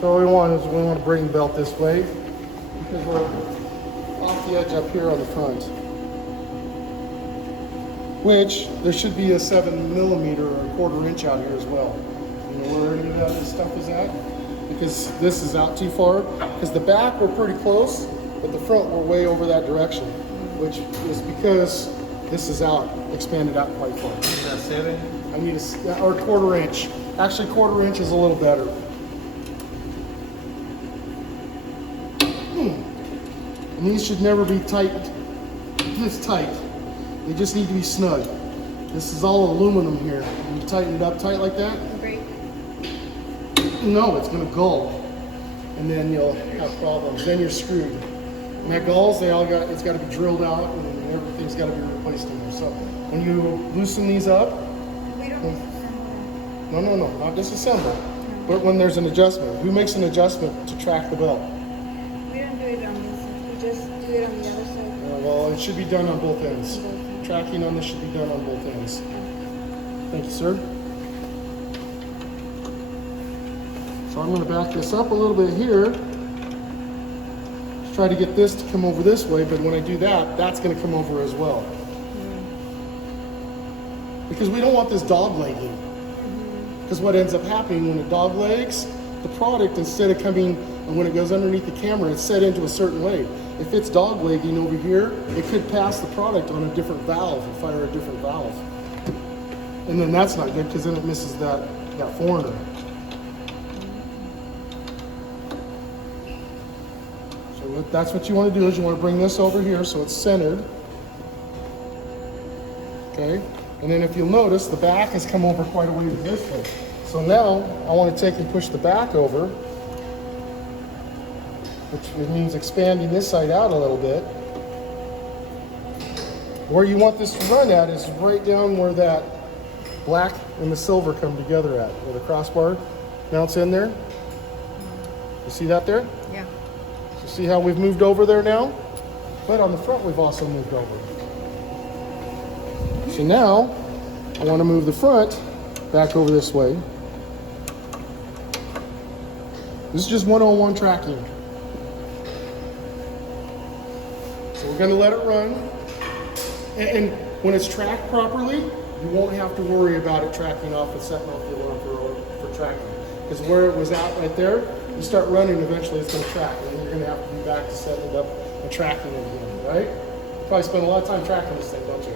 So what we want is we want to bring the belt this way because we're off the edge up here on the front. Which there should be a 7mm or a 1/4 inch out here as well. You know where any of that stuff is at? Because this is out too far. Because the back we're pretty close, but the front we're way over that direction. Which is because this is out, expanded out quite far. Is that 7? I need a, or 1/4 inch. Actually 1/4 inch is a little better. And these should never be tight, this tight. They just need to be snug. This is all aluminum here. You tighten it up tight like that. Break. No, it's gonna gull. And then you'll have problems. Then you're screwed. When that gulls, it's gotta be drilled out and everything's gotta be replaced in there. So when you loosen these up, We don't disassemble no, not disassemble. But when there's an adjustment, who makes an adjustment to track the belt? them. We don't do it on this side. We just do it on the other side. Well, it should be done on both ends. Tracking on this should be done on both ends. Thank you, sir. So I'm going to back this up a little bit here. Try to get this to come over this way, but when I do that, that's going to come over as well. Because we don't want this dog legging. Because what ends up happening when it dog legs, the product, instead of coming, and when it goes underneath the camera, it's set into a certain way. If it's dog legging over here, it could pass the product on a different valve and fire a different valve. And then that's not good because then it misses that foreigner. So that's what you want to do is you want to bring this over here so it's centered. Okay? And then if you'll notice, the back has come over quite a way to this way. So now I want to take and push the back over, which means expanding this side out a little bit. Where you want this to run at is right down where that black and the silver come together at, where the crossbar mounts in there. You see that there? Yeah. So see how we've moved over there now? But on the front we've also moved over. So now I want to move the front back over this way. This is just one-on-one tracking. So we're going to let it run. And when it's tracked properly, you won't have to worry about it tracking off and setting off the alarm for tracking. Because where it was at right there, you start running, eventually it's going to track. And then you're going to have to be back to setting it up and tracking it again, right? You probably spend a lot of time tracking this thing, don't you?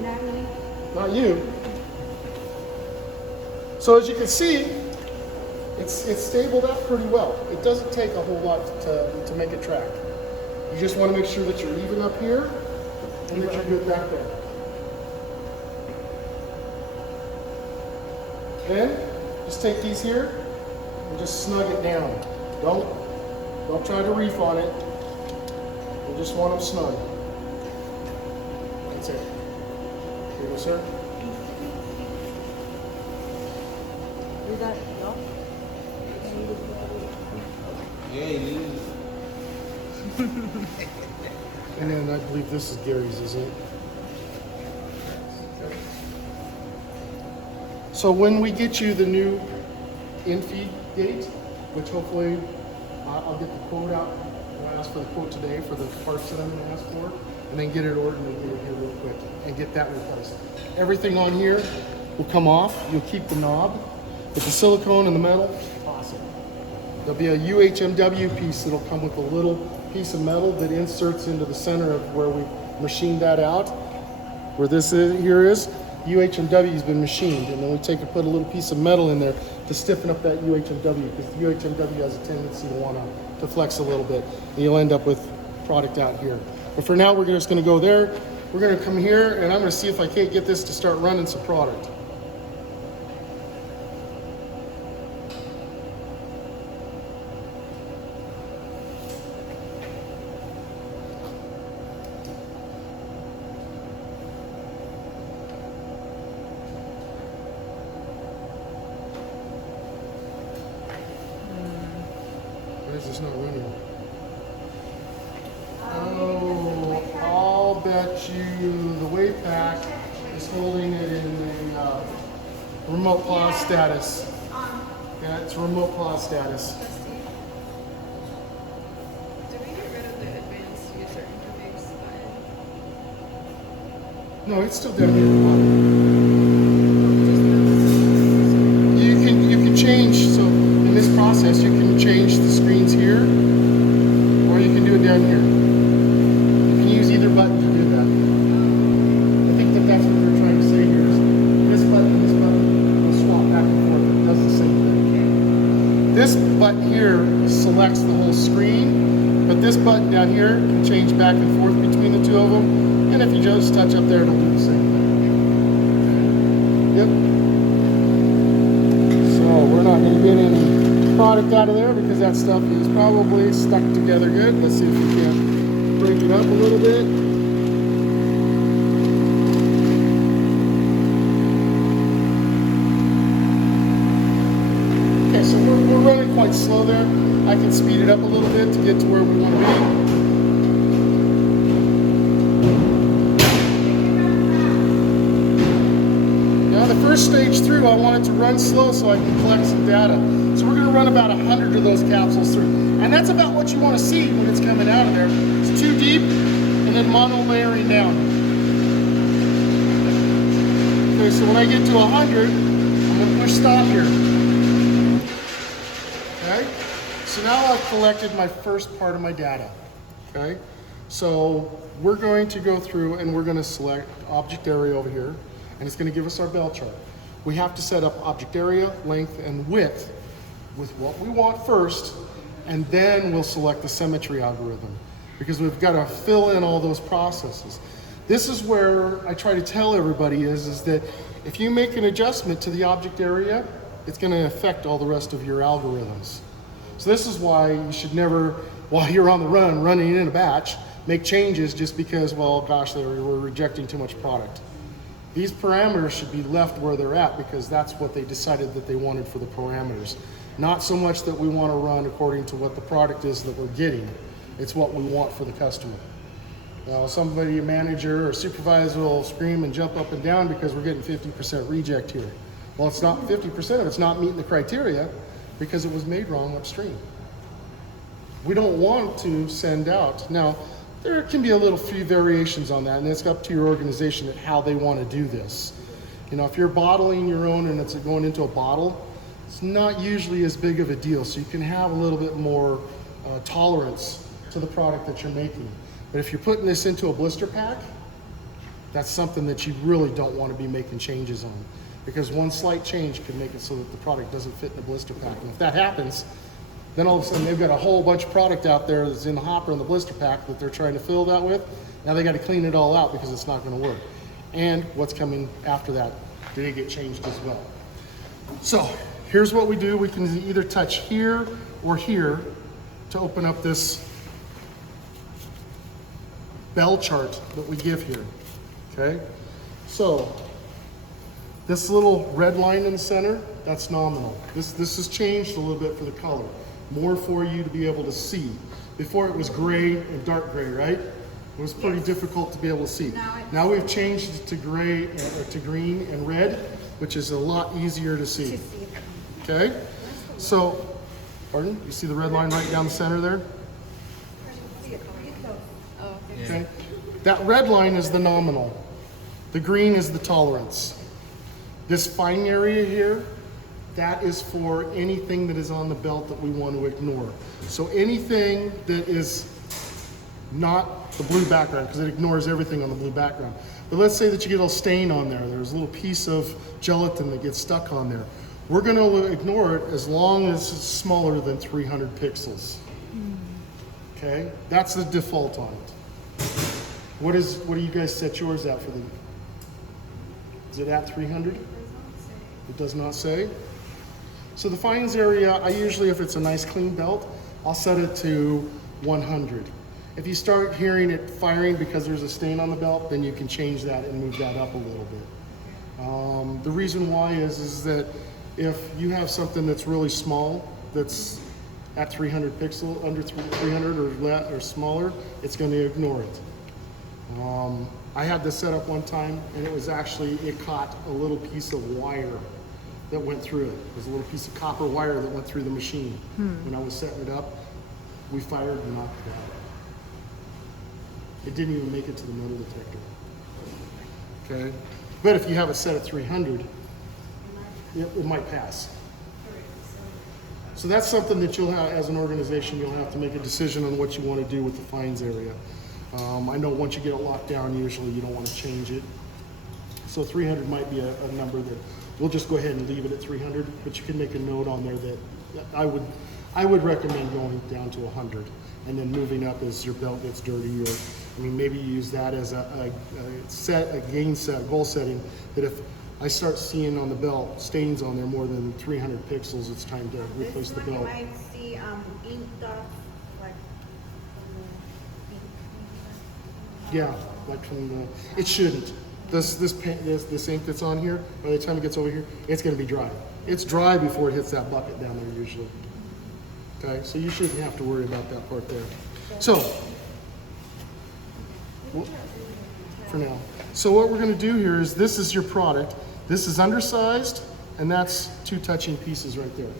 Not really. Not you. So as you can see, it's stabled out pretty well. It doesn't take a whole lot to make it track. You just want to make sure that you're even up here and that you're good back there. Then just take these here and just snug it down. Don't try to reef on it. You just want them snug. That's it. Here you go, sir. Is that no? Yeah, it is. And then I believe this is Gary's, isn't it? So when we get you the new in-feed gate, which hopefully I'll get the quote out. I'll ask for the quote today for the parts that I'm going to ask for, and then get it ordered and get it here real quick and get that replaced. Everything on here will come off. You'll keep the knob, but the silicone and the metal, awesome. There'll be a UHMW piece that'll come with a little piece of metal that inserts into the center of where we machined that out. Where this here is, UHMW has been machined, and then we take and put a little piece of metal in there to stiffen up that UHMW, because the UHMW has a tendency to want to flex a little bit, and you'll end up with product out here. But for now, we're just going to go there. We're going to come here, and I'm going to see if I can't get this to start running some product. Why is this not running? Oh, I'll bet you the weight pack is holding it in the remote pause status. Yeah, it's remote pause status. Did we get rid of the advanced user interface button? No, it's still down here at the bottom. You can change, so in this process you can change the screens here, or you can do it down here. You can use either button to do that. I think that's what they're trying to say here is this button and this button will swap back and forth. It does the same thing. This button here selects the whole screen, but this button down here can change back and forth between the two of them. And if you just touch up there, it'll do the same thing. Yep. So we're not going to get any product out of there because that stuff is probably stuck together good. Let's see if we can break it up a little bit. Okay, so we're running quite slow there. I can speed it up a little bit to get to where we want to be. First stage through, I want it to run slow so I can collect some data. So we're going to run about 100 of those capsules through. And that's about what you want to see when it's coming out of there. It's too deep, and then mono layering down. Okay, so when I get to 100, I'm going to push stop here. Okay, so now I've collected my first part of my data. Okay, so we're going to go through and we're going to select object area over here. And it's going to give us our bell chart. We have to set up object area, length, and width with what we want first, and then we'll select the symmetry algorithm because we've got to fill in all those processes. This is where I try to tell everybody is that if you make an adjustment to the object area, it's going to affect all the rest of your algorithms. So this is why you should never, while you're on the run, running in a batch, make changes just because, well, gosh, we're rejecting too much product. These parameters should be left where they're at because that's what they decided that they wanted for the parameters. Not so much that we want to run according to what the product is that we're getting. It's what we want for the customer. Now, somebody, a manager or supervisor will scream and jump up and down because we're getting 50% reject here. Well, it's not 50% of it's not meeting the criteria because it was made wrong upstream. We don't want to send out. Now, there can be a little few variations on that, and it's up to your organization at how they want to do this. You know, if you're bottling your own and it's going into a bottle, it's not usually as big of a deal, so you can have a little bit more tolerance to the product that you're making. But if you're putting this into a blister pack, that's something that you really don't want to be making changes on, because one slight change could make it so that the product doesn't fit in a blister pack. And if that happens, then all of a sudden they've got a whole bunch of product out there that's in the hopper in the blister pack that they're trying to fill that with. Now they got to clean it all out because it's not going to work. And what's coming after that, did it get changed as well? So here's what we do. We can either touch here or here to open up this bell chart that we give here. Okay, so this little red line in the center, that's nominal. This has changed a little bit for the color. More for you to be able to see. Before it was gray and dark gray, right? It was pretty difficult to be able to see. Now we've changed it to gray, or to green and red, which is a lot easier to see. Okay? So, pardon? You see the red line right down the center there? Okay. That red line is the nominal. The green is the tolerance. This fine area here, that is for anything that is on the belt that we want to ignore. So anything that is not the blue background, because it ignores everything on the blue background. But let's say that you get a stain on there. There's a little piece of gelatin that gets stuck on there. We're going to ignore it as long as it's smaller than 300 pixels. Okay, that's the default on it. What do you guys set yours at for the? Is it at 300? It does not say. So the fines area, I usually, if it's a nice clean belt, I'll set it to 100. If you start hearing it firing because there's a stain on the belt, then you can change that and move that up a little bit. The reason why is that if you have something that's really small, that's at 300 pixel, under 300 or smaller, it's going to ignore it. I had this set up one time, and it was actually, it caught a little piece of wire that went through it. There's a little piece of copper wire that went through the machine. When I was setting it up, we fired and knocked it out. It didn't even make it to the metal detector. Okay? But if you have it set at 300, it might pass. So that's something that you'll have, as an organization, you'll have to make a decision on what you want to do with the fines area. I know once you get it locked down, usually you don't want to change it. So 300 might be a number that we'll just go ahead and leave it at 300, but you can make a note on there that I would recommend going down to 100 and then moving up as your belt gets dirty, or I mean, maybe you use that as a goal setting, that if I start seeing on the belt stains on there more than 300 pixels, it's time to replace the belt. You might see ink dots, like Yeah, like from the, it shouldn't. This ink that's on here, by the time it gets over here, it's gonna be dry. It's dry before it hits that bucket down there usually. Okay, so you shouldn't have to worry about that part there. So, for now. So what we're gonna do here is, this is your product. This is undersized, and that's 2 touching pieces right there.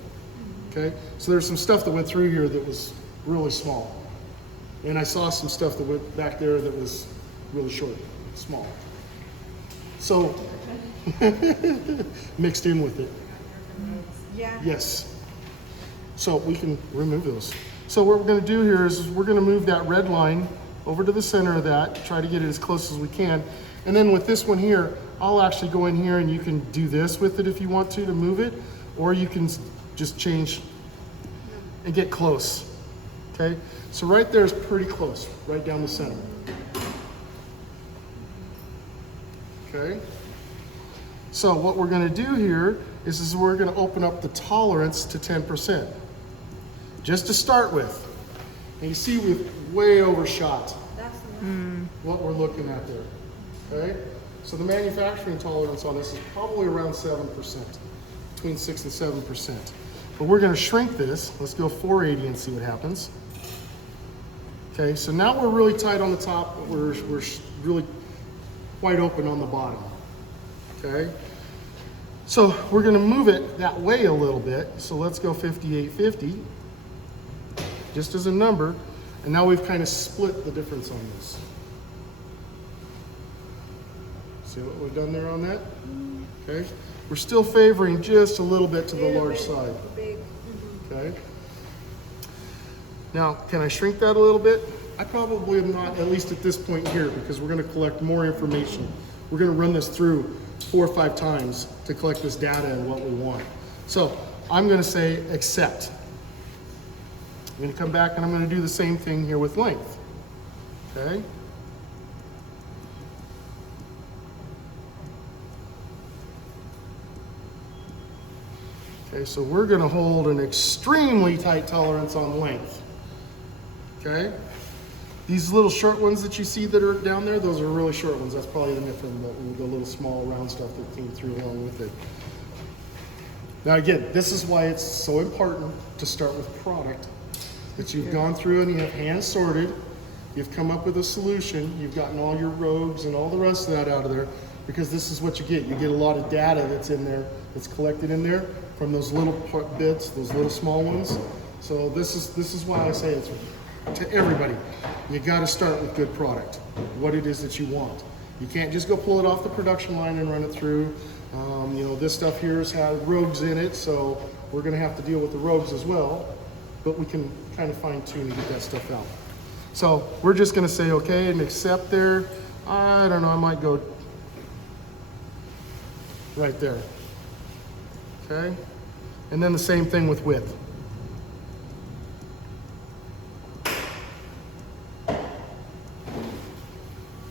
Okay, so there's some stuff that went through here that was really small. And I saw some stuff that went back there that was really short, small. So, mixed in with it. yeah. Yes. So we can remove those. So what we're gonna do here is we're gonna move that red line over to the center of that, try to get it as close as we can. And then with this one here, I'll actually go in here and you can do this with it if you want to move it, or you can just change and get close. Okay? So right there is pretty close, right down the center. Okay? So what we're gonna do here is we're gonna open up the tolerance to 10%. Just to start with. And you see we've way overshot That's enough. what we're looking at there. Okay? So the manufacturing tolerance on this is probably around 7%, between 6 and 7%. But we're gonna shrink this. Let's go 480 and see what happens. Okay, so now we're really tight on the top, but we're really wide open on the bottom. Okay? So we're gonna move it that way a little bit. So let's go 5850, just as a number. And now we've kind of split the difference on this. See what we've done there on that? Okay. We're still favoring just a little bit to the Little large bit side. Big. Okay. Now, can I shrink that a little bit? I probably am not, at least at this point here, because we're going to collect more information. We're going to run this through 4 or 5 times to collect this data and what we want. So I'm going to say accept. I'm going to come back and I'm going to do the same thing here with length. Okay. Okay, so we're going to hold an extremely tight tolerance on length. Okay? These little short ones that you see that are down there, those are really short ones. That's probably the Nifrim, the little small round stuff that came through along with it. Now again, this is why it's so important to start with product that you've gone through and you have hand sorted, you've come up with a solution, you've gotten all your rogues and all the rest of that out of there, because this is what you get. You get a lot of data that's in there, that's collected in there from those little bits, those little small ones. So this is why I say it's to everybody. You got to start with good product, what it is that you want. You can't just go pull it off the production line and run it through. You know, this stuff here has had rogues in it, so we're going to have to deal with the rogues as well. But we can kind of fine tune and get that stuff out. So we're just going to say okay and accept there. I don't know, I might go right there. Okay, and then the same thing with width.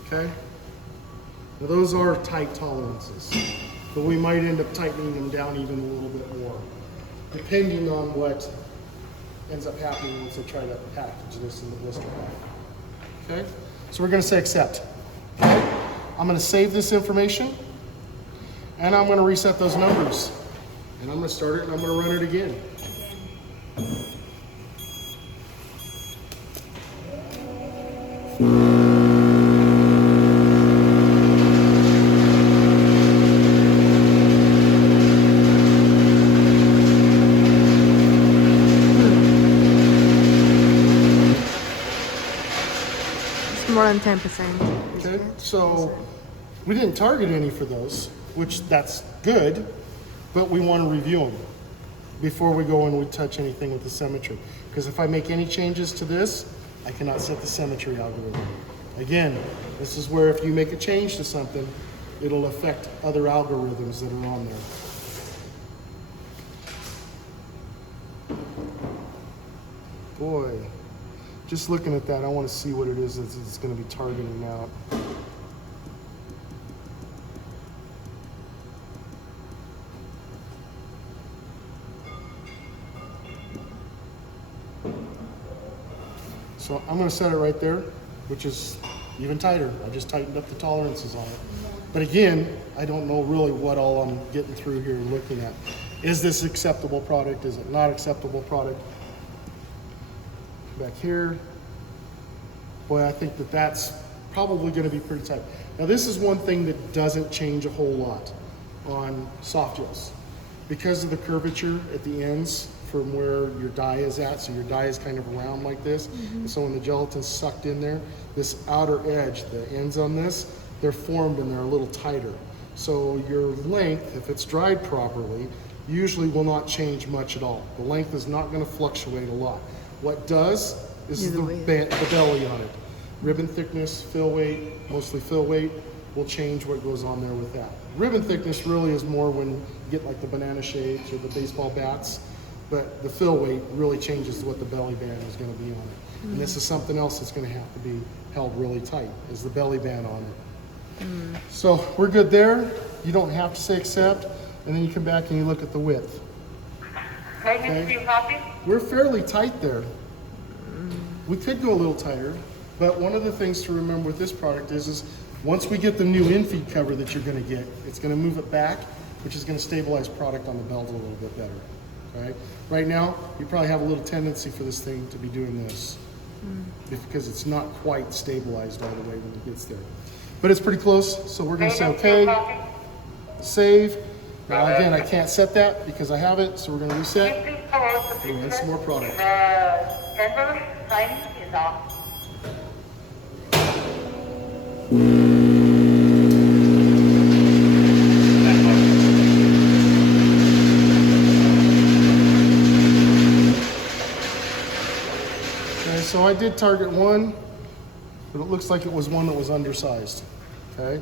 Okay, now those are tight tolerances, but we might end up tightening them down even a little bit more, depending on what ends up happening once they try to package this in the blister pack. Okay, so we're going to say accept. Okay, I'm going to save this information, and I'm going to reset those numbers. And I'm going to start it and I'm going to run it again. more than 10%. Okay, so we didn't target any for those, which that's good, but we want to review them before we go and we touch anything with the symmetry. Because if I make any changes to this, I cannot set the symmetry algorithm. Again, this is where if you make a change to something, it'll affect other algorithms that are on there. Boy, just looking at that, I want to see what it is that it's going to be targeting out. So I'm going to set it right there, which is even tighter. I just tightened up the tolerances on it. But again, I don't know really what all I'm getting through here and looking at. Is this acceptable product? Is it not acceptable product? Back here. Boy, I think that that's probably going to be pretty tight. Now this is one thing that doesn't change a whole lot on soft gels. Because of the curvature at the ends from where your die is at, so your die is kind of round like this. And so when the gelatin's sucked in there, this outer edge, the ends on this, they're formed and they're a little tighter. So your length, if it's dried properly, usually will not change much at all. The length is not going to fluctuate a lot. What does is the belly on it. Ribbon thickness, fill weight, mostly fill weight, will change what goes on there with that. Ribbon thickness really is more when you get like the banana shapes or the baseball bats, but the fill weight really changes what the belly band is going to be on it. And this is something else that's going to have to be held really tight, is the belly band on it. So we're good there. You don't have to say accept, and then you come back and you look at the width. Okay. We're fairly tight there. We could go a little tighter, but one of the things to remember with this product is once we get the new infeed cover that you're going to get, it's going to move it back, which is going to stabilize product on the belt a little bit better. Okay. Right now, you probably have a little tendency for this thing to be doing this because it's not quite stabilized all the way when it gets there. But it's pretty close, so we're going to say okay, save. Now again, I can't set that because I have it, so we're going to reset. We'll run some more product. Time is off. Okay, so I did target one, but it looks like it was one that was undersized. Okay,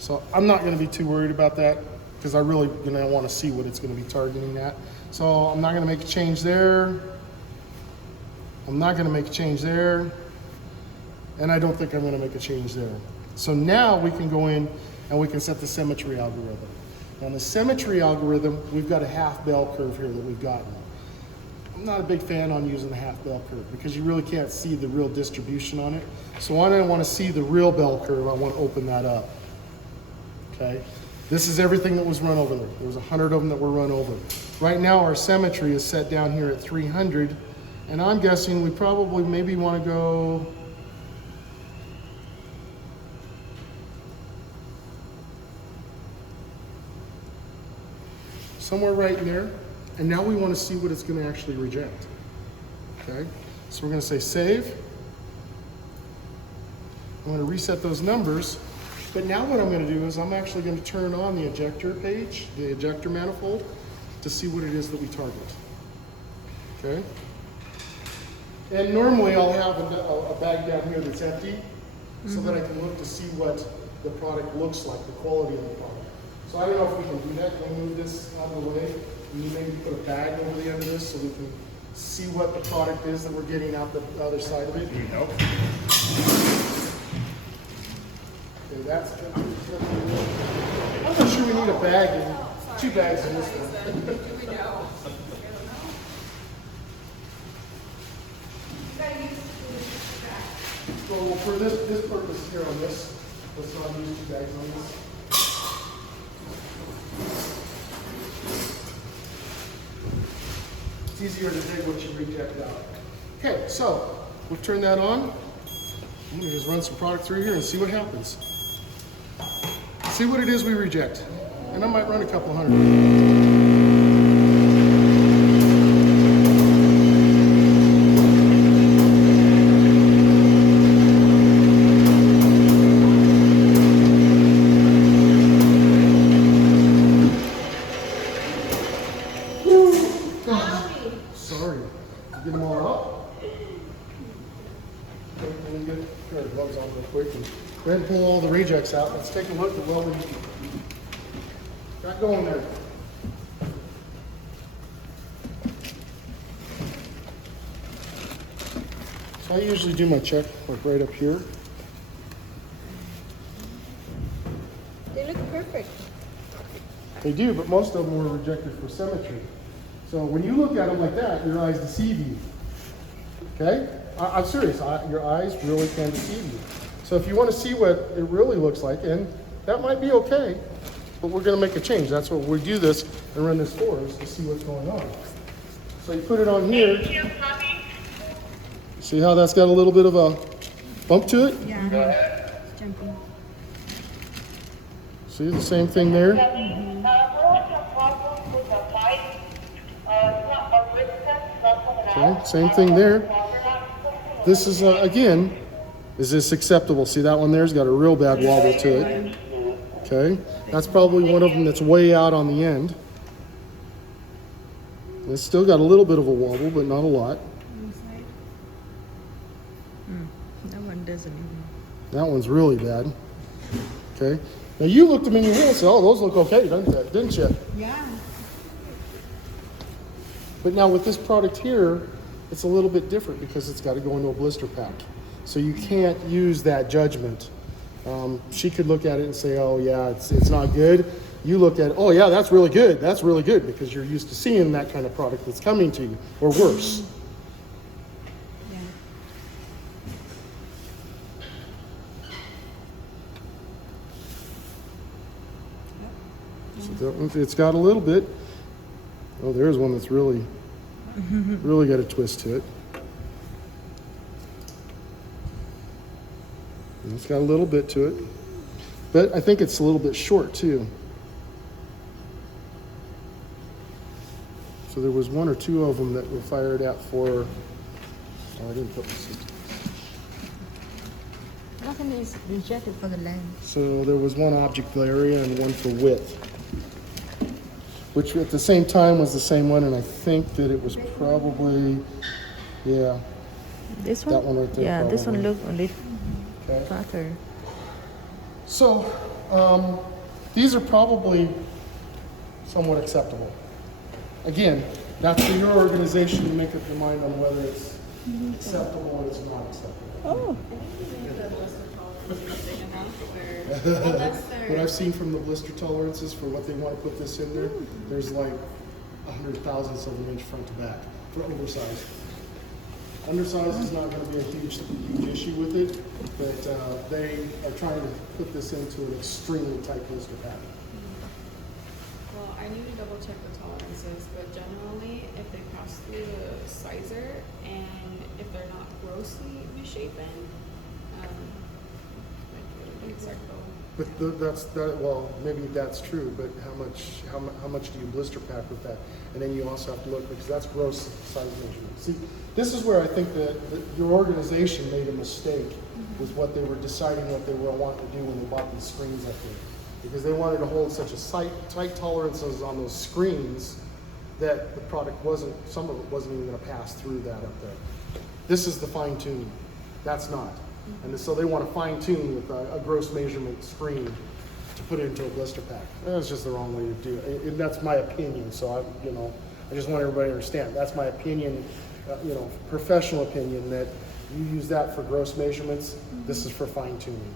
so I'm not going to be too worried about that because I really going to want to see what it's going to be targeting at. So I'm not going to make a change there. I'm not going to make a change there. And I don't think I'm going to make a change there. So now we can go in and we can set the symmetry algorithm. Now in the symmetry algorithm, we've got a half bell curve here that we've gotten. I'm not a big fan on using the half bell curve because you really can't see the real distribution on it. So when I want to see the real bell curve, I want to open that up. Okay. This is everything that was run over there. There was 100 of them that were run over. Right now our symmetry is set down here at 300, and I'm guessing we probably maybe want to go somewhere right in there. And now we want to see what it's going to actually reject. Okay, so we're going to say save. I'm going to reset those numbers. But now what I'm going to do is I'm actually going to turn on the ejector page, the ejector manifold, to see what it is that we target. Okay? And normally I'll have a bag down here that's empty so that I can look to see what the product looks like, the quality of the product. So I don't know if we can do that. Can we move this out of the way? And you maybe put a bag over the end of this so we can see what the product is that we're getting out the other side of it? Okay, that's good. I'm not sure we need a bag and 2 bags in this one. Do we know? Well, for this purpose here on this, let's not use 2 bags on this. It's easier to dig what you reject out. Okay, so we've turned that on. I'm gonna just run some product through here and see what happens. See what it is we reject. And I might run a couple hundred. rejects out. Let's take a look at what we got going there. So I usually do my check like right up here. They look perfect. They do, but most of them were rejected for symmetry. So when you look at them like that, your eyes deceive you. Okay? I'm serious. Your eyes really can deceive you. So if you want to see what it really looks like, and that might be okay, but we're going to make a change. That's what we do this and run this for, is to see what's going on. So you put it on here. See how that's got a little bit of a bump to it? Yeah. It's jumping. See the same thing there? Okay, same thing there. This is, again, is this acceptable? See that one there's got a real bad wobble to it. Okay, that's probably one of them that's way out on the end. It's still got a little bit of a wobble, but not a lot. That one doesn't even. That one's really bad. Okay, now you looked them in your hand and said, oh, those look okay, didn't you? Yeah. But now with this product here, it's a little bit different because it's got to go into a blister pack. So you can't use that judgment. She could look at it and say, oh yeah, it's not good. You look at it, oh yeah, that's really good. That's really good, because you're used to seeing that kind of product that's coming to you, or worse. Yeah. So that one, it's got a little bit. Oh, there's one that's really, really got a twist to it. And it's got a little bit to it. But I think it's a little bit short too. So there was one or two of them that were fired at for, oh, I didn't put this in. Nothing is rejected for the length. So there was one object area and one for width, which at the same time was the same one, and I think that it was probably, yeah, This one? that one right there. Yeah, this one probably. look a little Okay. flatter. So these are probably somewhat acceptable. Again, that's for your organization to make up your mind on whether it's acceptable or it's not acceptable. Oh. What I've seen from the blister tolerances for what they want to put this in there, there's like 100 thousandths of an inch front to back for oversized. Undersized is not going to be a huge issue with it, but they are trying to put this into an extremely tight blister pack. Well, I need to double check the tolerances, but generally, if they pass through the sizer and if they're not grossly misshapen, like the circle. But well, maybe that's true, but how much do you blister pack with that? And then you also have to look, because that's gross size measurement. See, this is where I think that your organization made a mistake with what they were deciding what they were wanting to do when they bought these screens up there. Because they wanted to hold such a tight tolerances on those screens that the product some of it wasn't even going to pass through that up there. This is the fine tuning. That's not. And so they want to fine tune with a gross measurement screen to put it into a blister pack. That's just the wrong way to do it. And that's my opinion. So I just want everybody to understand. That's my opinion, professional opinion, that you use that for gross measurements. This is for fine tuning.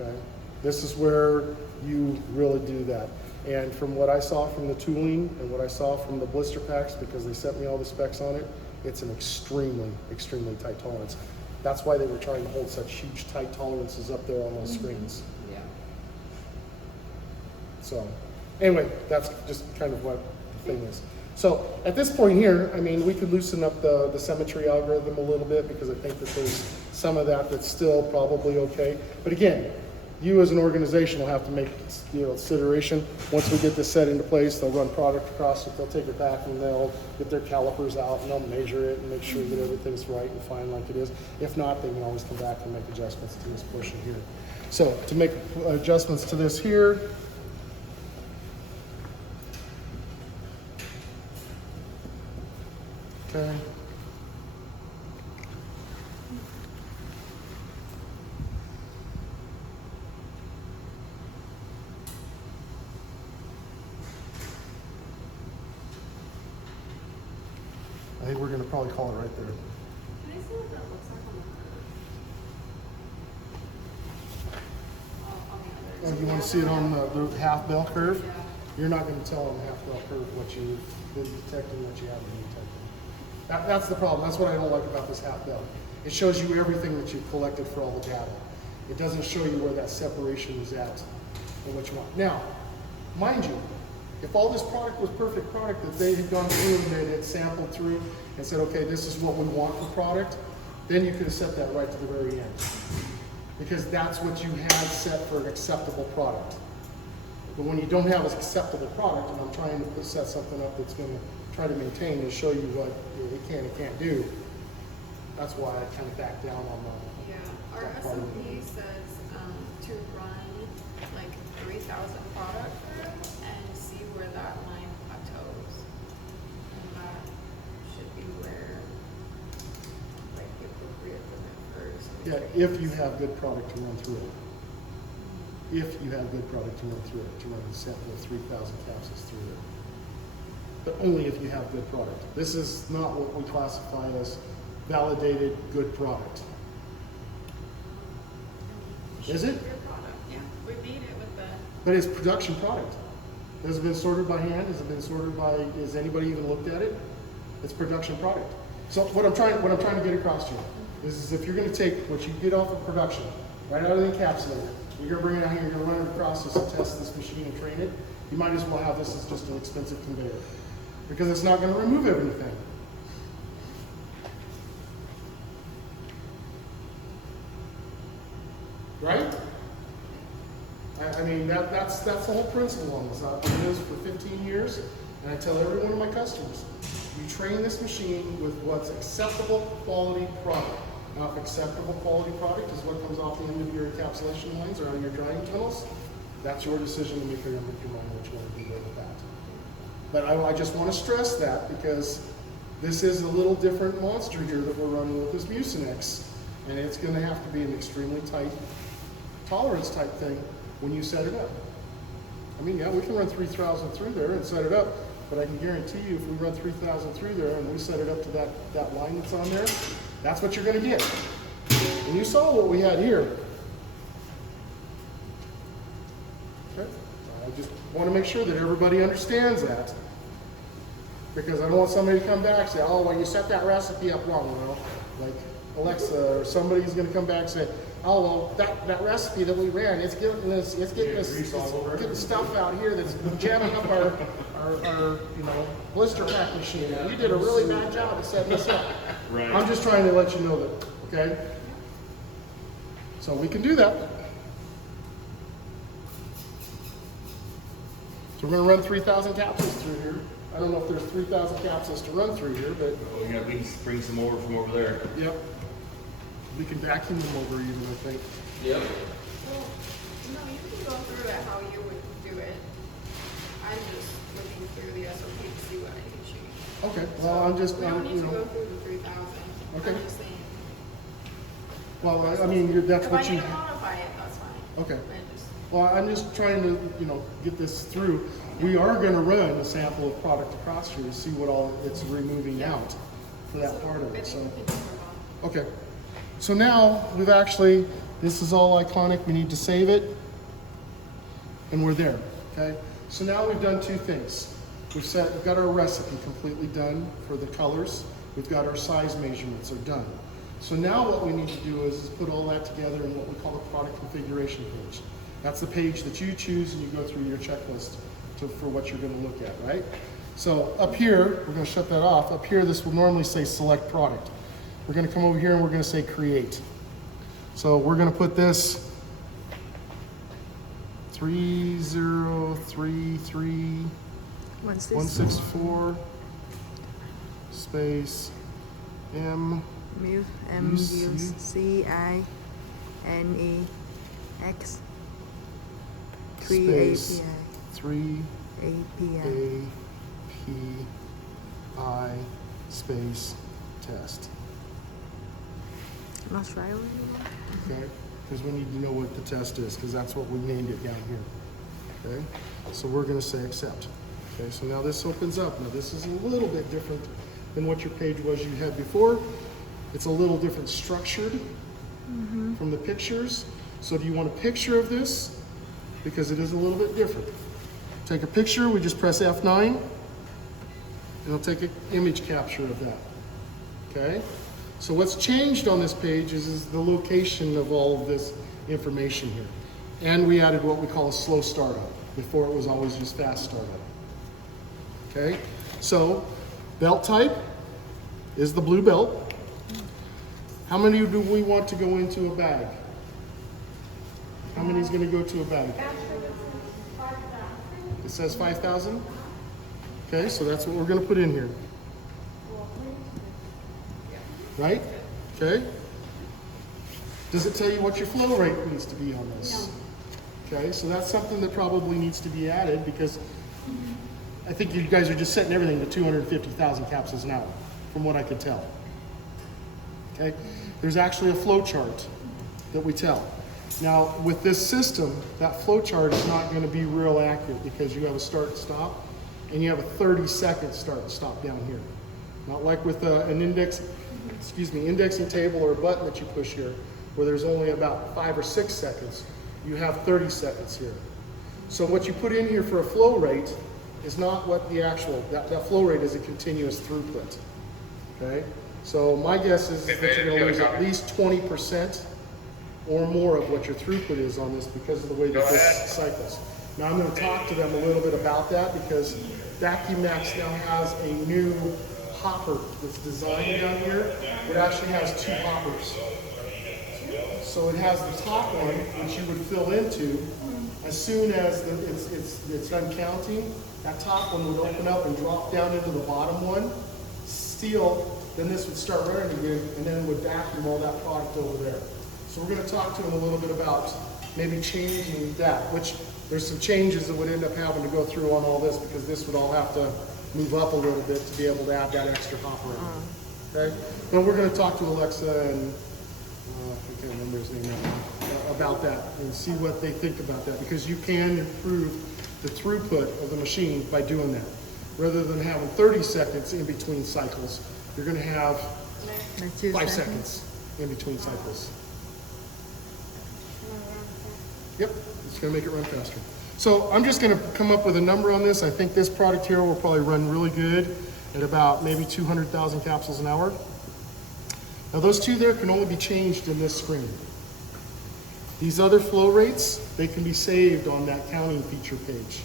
Okay. This is where you really do that. And from what I saw from the tooling and what I saw from the blister packs, because they sent me all the specs on it, it's an extremely, extremely tight tolerance. That's why they were trying to hold such huge tight tolerances up there on those screens. Yeah. So anyway, that's just kind of what the thing is. So at this point here, I mean, we could loosen up the symmetry algorithm a little bit, because I think that there's some of that's still probably okay. But again, you as an organization will have to make consideration. Once we get this set into place, they'll run product across it, they'll take it back and they'll get their calipers out and they'll measure it and make sure that everything's right and fine like it is. If not, they can always come back and make adjustments to this portion here. So to make adjustments to this here, okay. I think we're gonna probably call it right there. Can I see what that looks like on the Oh, you wanna see it on the half bell curve? Yeah. You're not gonna tell on the half bell curve what you've been detecting, what you haven't been detecting. That's the problem. That's what I don't like about this half bell. It shows you everything that you've collected for all the data. It doesn't show you where that separation is at and what you want. Now, mind you, if all this product was perfect product that they had gone through and they had sampled through and said, okay, this is what we want for product, then you could have set that right to the very end. Because that's what you had set for an acceptable product. But when you don't have an acceptable product, and I'm trying to set something up that's going to try to maintain and show you what it can and can't do, that's why I kind of back down on Yeah, our that part of SOP it. says to run like 3,000 product through and see where that line plateaus. And that should be where like the appropriate limit for something. Yeah, if you have good product to run through it. If you have good product to run through it, to run the sample of 3,000 capsules through it. But only if you have good product. This is not what we classify as validated good product. Is it? Your product, yeah. We made it with the. But it's production product. Has it been sorted by hand? Has it been sorted by, has anybody even looked at it? It's production product. So what I'm trying to get across to you is if you're gonna take what you get off of production, right out of the encapsulator, you're gonna bring it out here, you're gonna run it across this and test this machine and train it, you might as well have this as just an expensive conveyor. Because it's not gonna remove everything. Right? I mean, that's the whole principle on this. I've been doing this for 15 years, and I tell every one of my customers, you train this machine with what's acceptable quality product. Now, if acceptable quality product is what comes off the end of your encapsulation lines or out of your drying tunnels, that's your decision to make your mind what you want to do with that. But I just want to stress that because this is a little different monster here that we're running with this Mucinex, and it's going to have to be an extremely tight tolerance type thing when you set it up. I mean, yeah, we can run 3,000 through there and set it up, but I can guarantee you if we run 3,000 through there and we set it up to that line that's on there, that's what you're going to get. And you saw what we had here. Okay? I just want to make sure that everybody understands that. Because I don't want somebody to come back and say, oh, well, you set that recipe up wrong. Well, like Alexa or somebody's going to come back and say, oh, well, that recipe that we ran, it's getting stuff out here that's jamming up our blister pack machine. You did a really bad job of setting this up. Right. I'm just trying to let you know that, okay? So we can do that. So we're going to run 3,000 capsules through here. I don't know if there's 3,000 capsules to run through here, but We can bring some over from over there. yep. We can vacuum them over even, I think. Yep. Well, no, you can go through it how you would do it. I'm just looking through the SOP to see what I need to change. Okay, well, I'm just, We don't need you to go know, through the 3,000. Okay. I'm just saying. well, I mean, that's If I what you, need to modify it, that's fine. okay. I just, Well, I'm just trying to, get this through. We are gonna run a sample of product across here to see what all it's removing out for that part of I it, so. think we can move on. Okay, so now we've actually, this is all iconic, we need to save it, and we're there, okay? So now we've done two things. We've got our recipe completely done for the colors. We've got our size measurements are done. So now what we need to do is put all that together in what we call a product configuration page. That's the page that you choose and you go through your checklist for what you're gonna look at, right? So up here, we're gonna shut that off. Up here, this will normally say select product. We're gonna come over here and we're gonna say create. So we're gonna put this 3033164 space M. Muse, Muse. CINEX Space 3 3 API space test. Not try anymore. Okay? Because we need to know what the test is, because that's what we named it down here. Okay? So we're going to say accept. Okay, so now this opens up. Now this is a little bit different than what your page was you had before. It's a little different structured from the pictures. So do you want a picture of this? Because it is a little bit different. Take a picture, we just press F9, and it'll take an image capture of that. Okay? So what's changed on this page is the location of all of this information here. And we added what we call a slow startup. Before it was always just fast startup. Okay? So belt type is the blue belt. How many do we want to go into a bag? How many is going to go to a bag? It says 5,000? Okay, so that's what we're going to put in here. Right? Okay? Does it tell you what your flow rate needs to be on this? Okay, so that's something that probably needs to be added because I think you guys are just setting everything to 250,000 capsules an hour, from what I could tell. Okay, there's actually a flow chart that we tell. Now, with this system, that flow chart is not going to be real accurate because you have a start and stop, and you have a 30-second start and stop down here. Not like with an indexing table or a button that you push here, where there's only about 5 or 6 seconds. You have 30 seconds here. So what you put in here for a flow rate is not what the actual, that flow rate is a continuous throughput. Okay? So my guess is that you're going to lose at least 20% or more of what your throughput is on this because of the way that this cycles. Now I'm going to talk to them a little bit about that because VacuumMax now has a new hopper that's designed down here. It actually has 2 hoppers. So it has the top one, which you would fill into. As soon as it's done counting, that top one would open up and drop down into the bottom one, seal, then this would start running again, and then it would vacuum all that product over there. So we're going to talk to them a little bit about maybe changing that, which there's some changes that would end up having to go through on all this because this would all have to move up a little bit to be able to add that extra hopper in. Okay? Then we're going to talk to Alexa and I can't remember his name now, about that and see what they think about that because you can improve the throughput of the machine by doing that. Rather than having 30 seconds in between cycles, you're going to have 5 seconds in between cycles. Yep, it's going to make it run faster. So I'm just going to come up with a number on this. I think this product here will probably run really good at about maybe 200,000 capsules an hour. Now those two there can only be changed in this screen. These other flow rates, they can be saved on that counting feature page.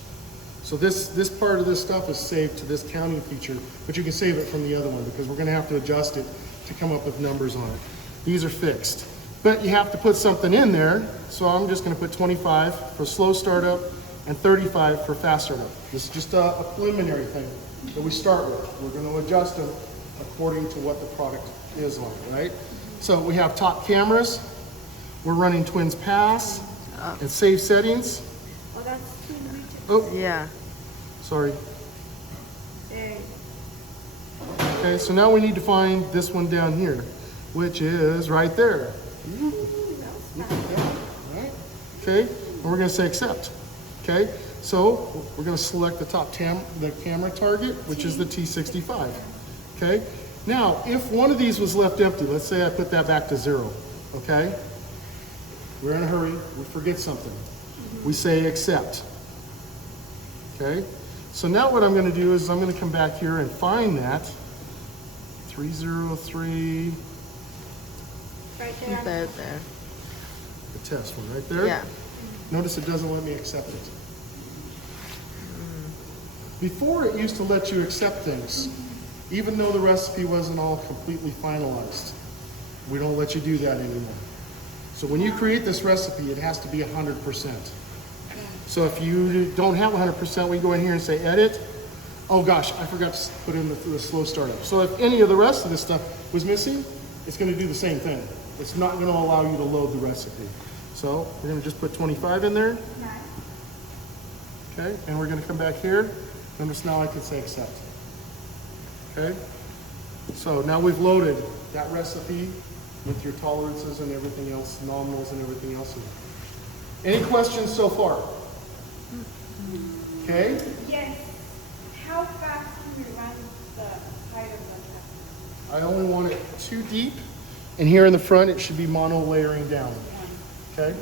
So this part of this stuff is saved to this counting feature, but you can save it from the other one because we're going to have to adjust it to come up with numbers on it. These are fixed. But you have to put something in there, so I'm just going to put 25 for slow startup and 35 for fast startup. This is just a preliminary thing that we start with. We're going to adjust them according to what the product is like, right? So we have top cameras. We're running Twins Pass and save settings. Oh, that's too much. Oh, Yeah. sorry. There. Okay, so now we need to find this one down here, which is right there. Right? Okay, and we're going to say accept. Okay, so we're going to select the top the camera target, which is the T65. Okay, now if one of these was left empty, let's say I put that back to 0. Okay, we're in a hurry, we forget something. We say accept. Okay, so now what I'm going to do is I'm going to come back here and find that 303. Right There, there. there. The test one right there. Yeah. Notice it doesn't let me accept it. Before it used to let you accept things, even though the recipe wasn't all completely finalized. We don't let you do that anymore. So when you create this recipe, it has to be 100%. So if you don't have 100%, we go in here and say edit. Oh gosh, I forgot to put in the slow startup. So if any of the rest of this stuff was missing, it's going to do the same thing. It's not going to allow you to load the recipe. So we're going to just put 25 in there. Okay, and we're going to come back here. Notice now I can say accept. Okay, so now we've loaded that recipe with your tolerances and everything else, nominals and everything else. Any questions so far? Okay. Yes. How fast can we run the height of the I only want it too deep, and here in the front, it should be mono layering down, okay?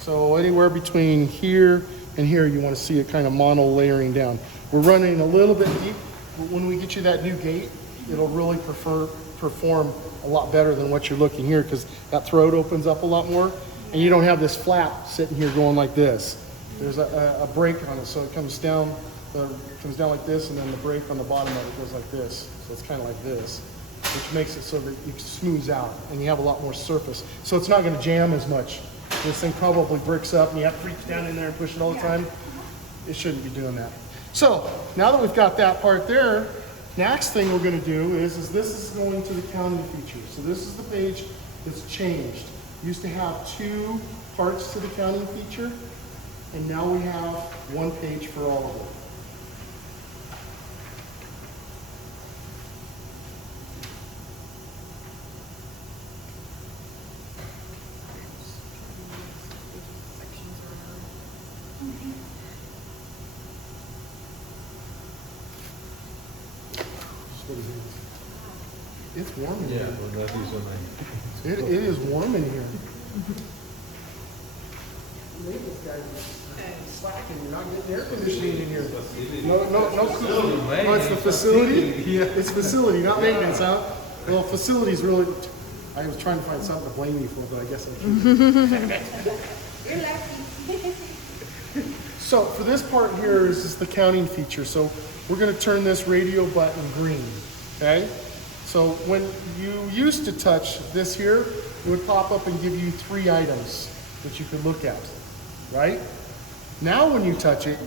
So anywhere between here and here, you want to see it kind of mono layering down. We're running a little bit deep, but when we get you that new gate, it'll really perform a lot better than what you're looking here, because that throat opens up a lot more, and you don't have this flap sitting here going like this. There's a break on it, so it comes down like this, and then the break on the bottom of it goes like this. So it's kind of like this, which makes it so that it smooths out, and you have a lot more surface. So it's not going to jam as much. This thing probably bricks up, and you have to reach down in there and push it all the time. It shouldn't be doing that. So now that we've got that part there, next thing we're going to do is this is going to the counting feature. So this is the page that's changed. Used to have 2 parts to the counting feature, and now we have 1 page for all of it. Just what it is. It's warm in here. but that's usually It is warm in here. Naples guys are slacking. You're not getting air conditioning in here. No cooling. Oh, it's the facility? Yeah. It's facility, not maintenance, huh? Well, facility's really, I was trying to find something to blame you for, but I guess I shouldn't. You're lucky. So for this part here is the counting feature. So we're going to turn this radio button green, okay? So when you used to touch this here, it would pop up and give you 3 items that you could look at, right? Now when you touch it,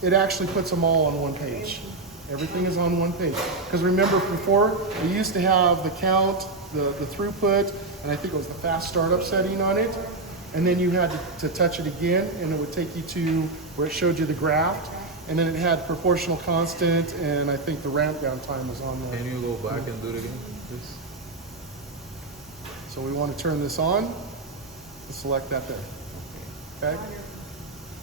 it actually puts them all on 1 page. Everything is on 1 page. Because remember before, we used to have the count, the throughput, and I think it was the fast startup setting on it. And then you had to touch it again, and it would take you to where it showed you the graph. And then it had proportional constant, and I think the ramp down time was on there. Can you go back and do it again, please? So we want to turn this on and select that there. Okay?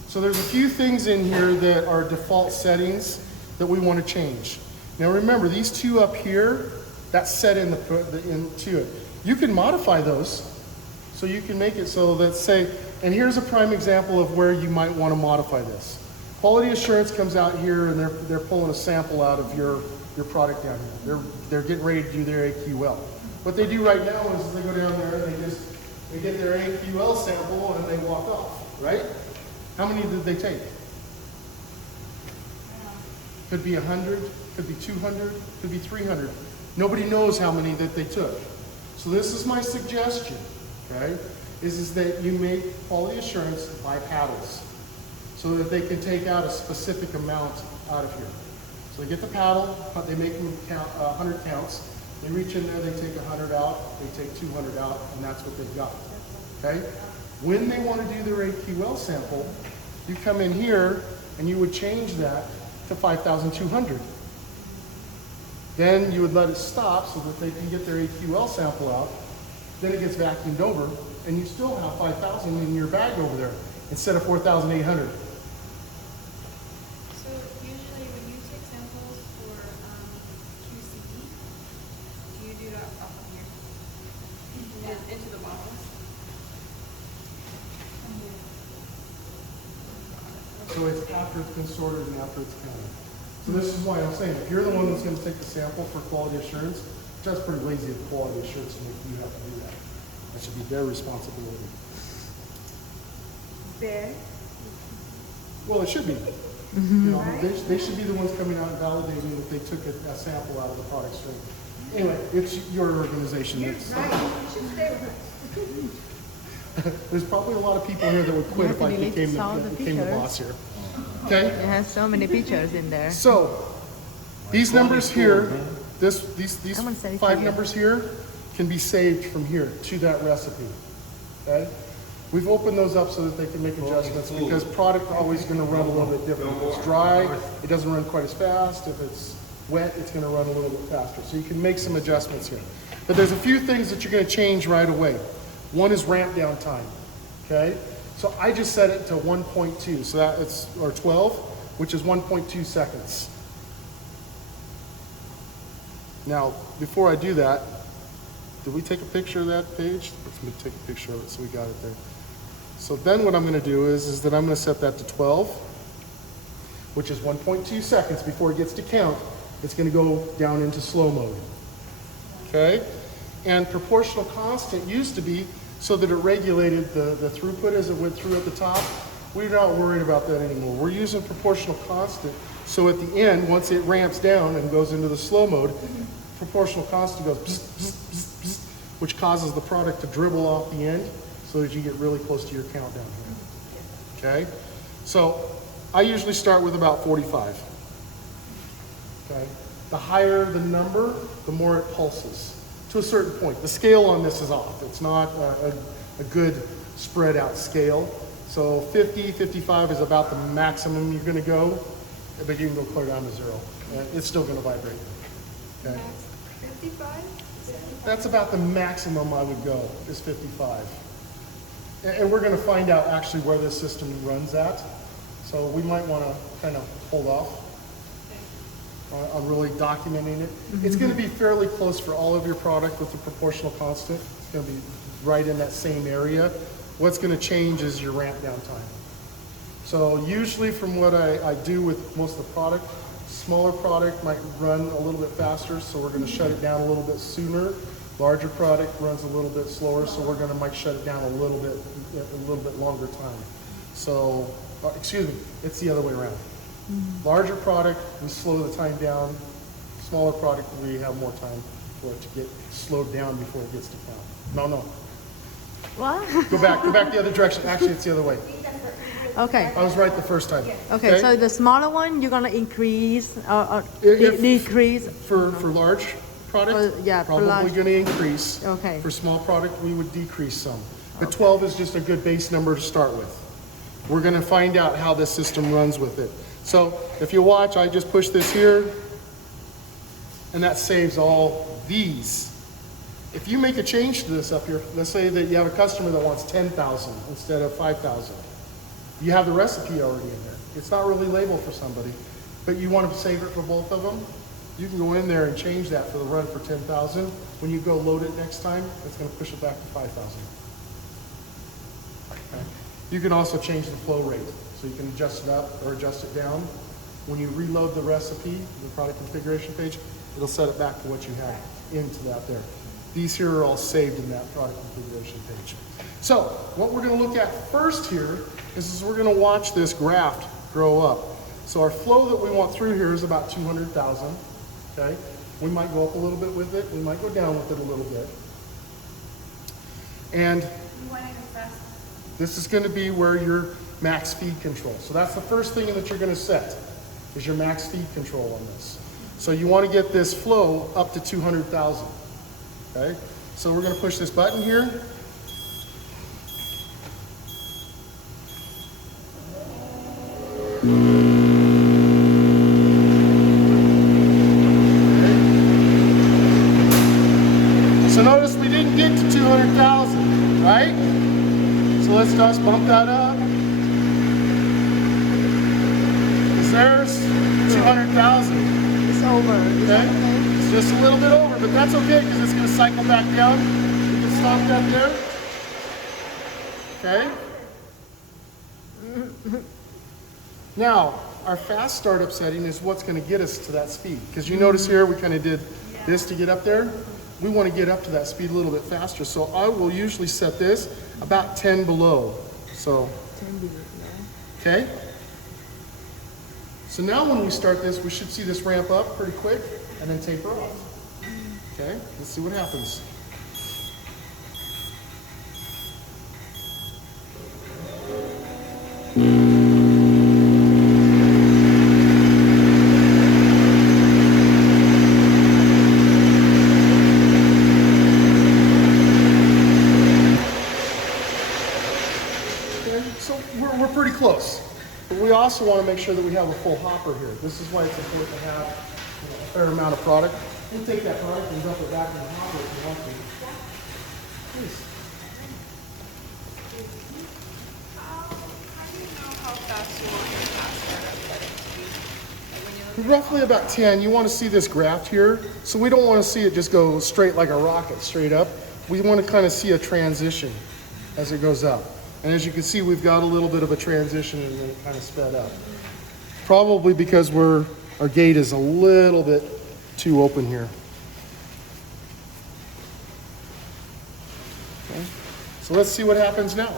So there's a few things in here that are default settings that we want to change. Now remember, these 2 up here, that's set into it. You can modify those. So you can make it so that, say, and here's a prime example of where you might want to modify this. Quality assurance comes out here, and they're pulling a sample out of your product down here. They're getting ready to do their AQL. What they do right now is they go down there and they get their AQL sample and they walk off, right? How many did they take? Could be 100, could be 200, could be 300. Nobody knows how many that they took. So this is my suggestion, okay? Is that you make quality assurance by paddles, so that they can take out a specific amount out of here. So they get the paddle, but they make them count 100 counts. They reach in there, they take 100 out, they take 200 out, and that's what they've got, okay? When they want to do their AQL sample, you come in here and you would change that to 5,200. Then you would let it stop so that they can get their AQL sample out. Then it gets vacuumed over, and you still have 5,000 in your bag over there instead of 4,800. So usually when you take samples for QCE, do you do that up here? Into the bottles? So it's after it's been sorted and after it's counted. So this is why I'm saying, if you're the one that's going to take the sample for quality assurance, that's pretty lazy of quality assurance to make you have to do that. That should be their responsibility. There. Well, it should be. You know, they should be the ones coming out and validating that they took a sample out of the product stream. Anyway, it's your organization. You're That's, right. You should stay with us. there's probably a lot of people here that would quit if I became the boss here. Okay? It has so many pictures in there. So, these numbers here, these I'm gonna send it to 5 you. numbers here can be saved from here to that recipe. Okay? We've opened those up so that they can make adjustments because product always going to run a little bit different. If it's dry, it doesn't run quite as fast. If it's wet, it's going to run a little bit faster. So you can make some adjustments here. But there's a few things that you're going to change right away. One is ramp down time. Okay? So I just set it to 1.2, so that it's, or 12, which is 1.2 seconds. Now, before I do that, did we take a picture of that page? Let's me take a picture of it so we got it there. So then what I'm gonna do is that I'm gonna set that to 12, which is 1.2 seconds before it gets to count. It's gonna go down into slow mode. Okay? And proportional constant used to be so that it regulated the throughput as it went through at the top. We're not worried about that anymore. We're using proportional constant, so at the end, once it ramps down and goes into the slow mode, proportional constant goes bzz, bzz, bzz, bzz, which causes the product to dribble off the end so that you get really close to your countdown here. Okay? So I usually start with about 45. Okay? The higher the number, the more it pulses to a certain point. The scale on this is off. It's not a good spread out scale. So 50, 55 is about the maximum you're gonna go, but you can go clear down to 0. It's still gonna vibrate. Okay? Max 55? That's about the maximum I would go, is 55. And we're gonna find out actually where this system runs at. So we might wanna kind of hold off on really documenting it. It's gonna be fairly close for all of your product with the proportional constant. It's gonna be right in that same area. What's gonna change is your ramp down time. So usually from what I do with most of the product, smaller product might run a little bit faster, so we're gonna shut it down a little bit sooner. Larger product runs a little bit slower, so we're gonna might shut it down a little bit longer time. So, excuse me, it's the other way around. Larger product, we slow the time down. Smaller product, we have more time for it to get slowed down before it gets to count. No. What? Go back the other direction. Actually, it's the other way. Okay. I was right the first time. Okay, so the smaller one, you're gonna increase or If- decrease. For large product, For probably large. gonna increase. Okay. For small product, we would decrease some. But 12 is just a good base number to start with. We're gonna find out how this system runs with it. So if you watch, I just push this here, and that saves all these. If you make a change to this up here, let's say that you have a customer that wants 10,000 instead of 5,000. You have the recipe already in there. It's not really labeled for somebody, but you want to save it for both of them. You can go in there and change that for the run for 10,000. When you go load it next time, it's going to push it back to 5,000. Okay. You can also change the flow rate, so you can adjust it up or adjust it down. When you reload the recipe, the product configuration page, it'll set it back to what you had into that there. These here are all saved in that product configuration page. So what we're going to look at first here is we're going to watch this graft grow up. So our flow that we want through here is about 200,000. Okay, we might go up a little bit with it. We might go down with it a little bit. And this is going to be where your max feed control. So that's the first thing that you're going to set is your max feed control on this. So you want to get this flow up to 200,000. Okay, so we're going to push this button here. So notice we didn't get to 200,000, right? So let's just bump that up. Because there's 200,000. It's over. Okay? It's just a little bit over, but that's okay because it's going to cycle back down. We can stop that there. Okay? Now, our fast startup setting is what's going to get us to that speed. Because you notice here we kind of did this to get up there. We want to get up to that speed a little bit faster. So I will usually set this about 10 below. So, okay? So now when we start this, we should see this ramp up pretty quick and then taper off. Okay, let's see what happens. Okay, so we're pretty close. But we also want to make sure that we have a full hopper here. This is why it's important to have a fair amount of product. We'll take that product and dump it back in the hopper if you want to. Please. How do you know how fast you want your fast startup setting to be? Like when you look roughly about 10. You want to see this graft here. So we don't want to see it just go straight like a rocket, straight up. We want to kind of see a transition as it goes up. And as you can see, we've got a little bit of a transition and then it kind of sped up. Probably because our gate is a little bit too open here. Okay. So let's see what happens now.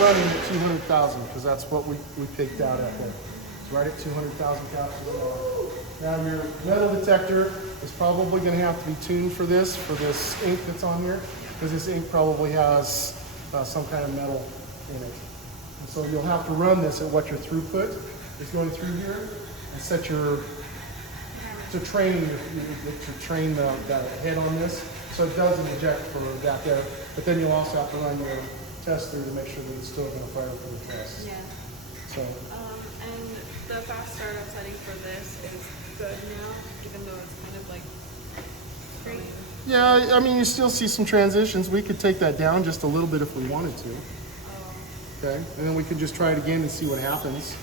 Running at 200,000 because that's what we picked out at there. It's right at 200,000 capsules an hour. Now your metal detector is probably going to have to be tuned for this ink that's on here, because this ink probably has some kind of metal in it. And so you'll have to run this at what your throughput is going through here and set your to train the head on this, so it doesn't eject for that there. But then you'll also have to run your test through to make sure that it's still going to fire for the test. Yeah. So. And the fast startup setting for this is good now, even though it's kind of like great. Yeah, I mean, you still see some transitions. We could take that down just a little bit if we wanted to. Okay, and then we could just try it again and see what happens.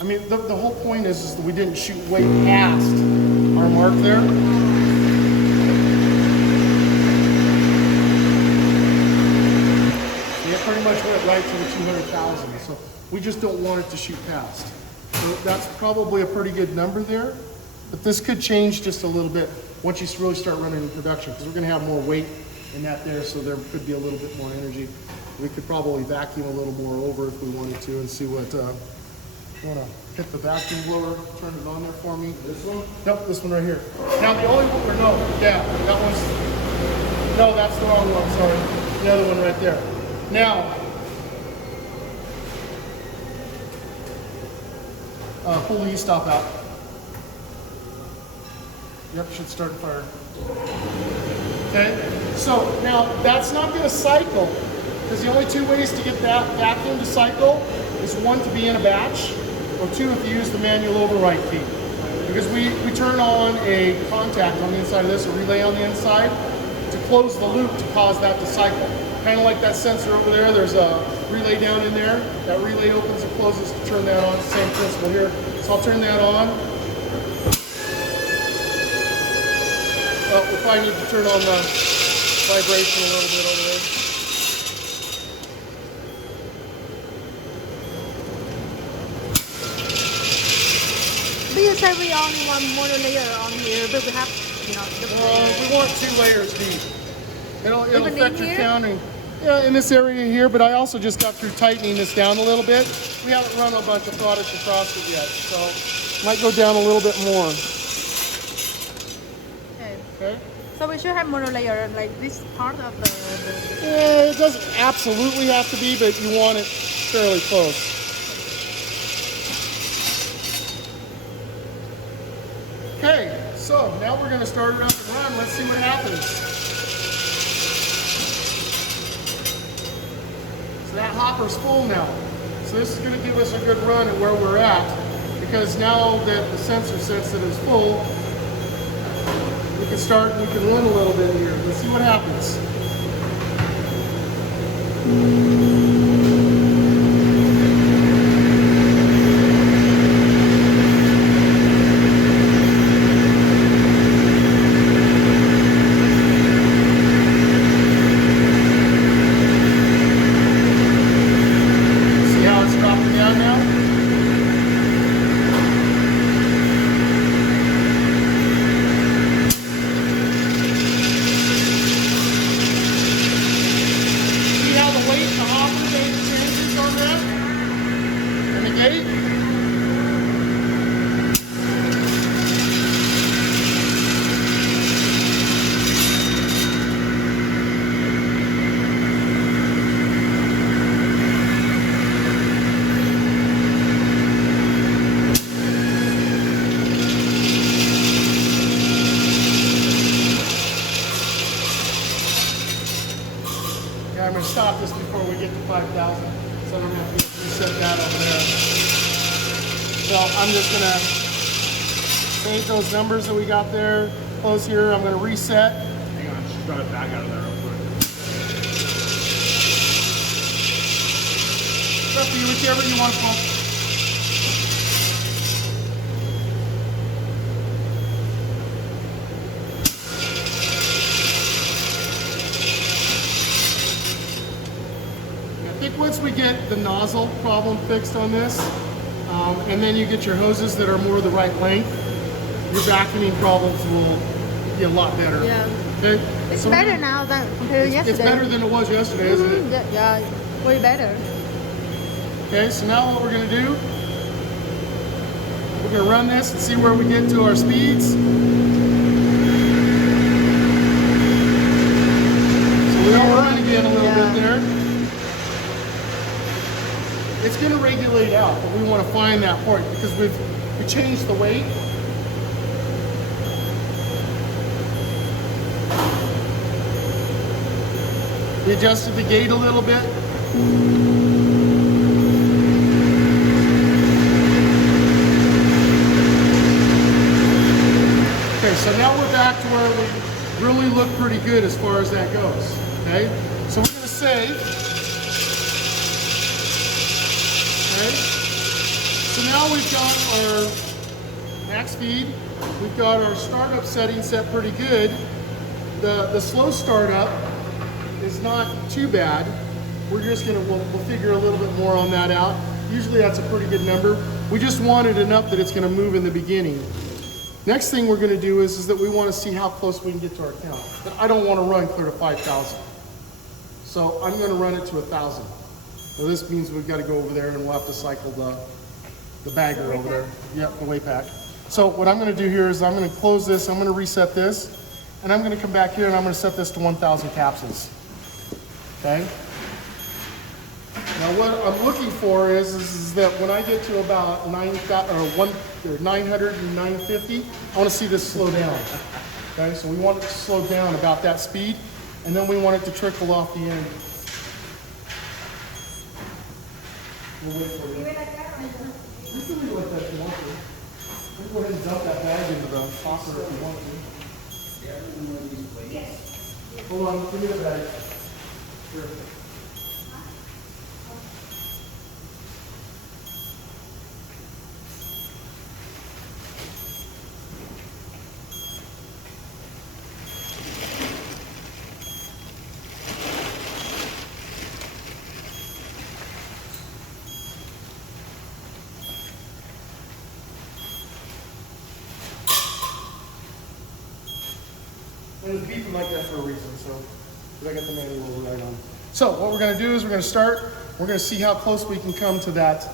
I mean, the whole point is that we didn't shoot way past our mark there. Pretty much went right to the 200,000, so we just don't want it to shoot past. So that's probably a pretty good number there, but this could change just a little bit once you really start running in production, because we're going to have more weight in that there, so there could be a little bit more energy. We could probably vacuum a little more over if we wanted to and see what, you want to hit the vacuum blower, turn it on there for me. This one? Nope, this one right here. Now the only one, no, yeah, that one's, no, that's the wrong one, sorry. The other one right there. Now, pull the e-stop out. Yep, should start fire. Okay, so now that's not going to cycle, because the only two ways to get that vacuum to cycle is one, to be in a batch, or two, if you use the manual override key. Because we turn on a contact on the inside of this, a relay on the inside, to close the loop to cause that to cycle. Kind of like that sensor over there, there's a relay down in there. That relay opens and closes to turn that on. Same principle here. So I'll turn that on. We'll probably need to turn on the vibration a little bit over there. But you said we only want mono layer on here, but we have, you know, We want 2 layers deep. It'll Even affect in your here? counting. Yeah, in this area here, but I also just got through tightening this down a little bit. We haven't run a bunch of products across it yet, so might go down a little bit more. okay. Okay? So we should have mono layer, like this part of the Yeah, it doesn't absolutely have to be, but you want it fairly close. Okay, so now we're going to start it up and run. Let's see what happens. So that hopper's full now. So this is going to give us a good run at where we're at, because now that the sensor says that it's full, we can run a little bit here. Let's see what happens. Okay, I'm gonna stop this before we get to 5,000, so I don't have to reset that over there. So I'm just gonna save those numbers that we got there, close here. I'm gonna reset. Hang on, she's got it back out of there real quick. It's up to you, whichever you want to pump. I think once we get the nozzle problem fixed on this, and then you get your hoses that are more the right length, your vacuuming problems will be a lot better. Yeah. Okay? It's So better now than compared to yesterday. It's better than it was yesterday, isn't it? Yeah, way better. Okay, so now what we're gonna do, we're gonna run this and see where we get to our speeds. So we overrun again a little bit there. It's gonna regulate out, but we wanna find that part because we changed the weight. We adjusted the gate a little bit. Okay, so now we're back to where we really look pretty good as far as that goes. Okay, so we're gonna save. Okay, so now we've got our max speed. We've got our startup setting set pretty good. The slow startup is not too bad. We're just gonna, we'll figure a little bit more on that out. Usually that's a pretty good number. We just want it enough that it's gonna move in the beginning. Next thing we're gonna do is that we wanna see how close we can get to our count. But I don't wanna run clear to 5,000. So I'm gonna run it to 1,000. Well, this means we've gotta go over there and we'll have to cycle the bagger over there. Yep, the weight pack. So what I'm gonna do here is I'm gonna close this, I'm gonna reset this, and I'm gonna come back here and I'm gonna set this to 1,000 capsules. Okay? Now what I'm looking for is that when I get to about 900 and 950, I want to see this slow down. Okay, so we want it to slow down about that speed, and then we want it to trickle off the end. We'll wait for you. You can leave it like that if you want to. You can go ahead and dump that bag into the tosser if you want to. Hold on, give me the bag. Sure. And it's beeping like that for a reason, so I got the manual right on. So what we're gonna do is we're gonna start, we're gonna see how close we can come to that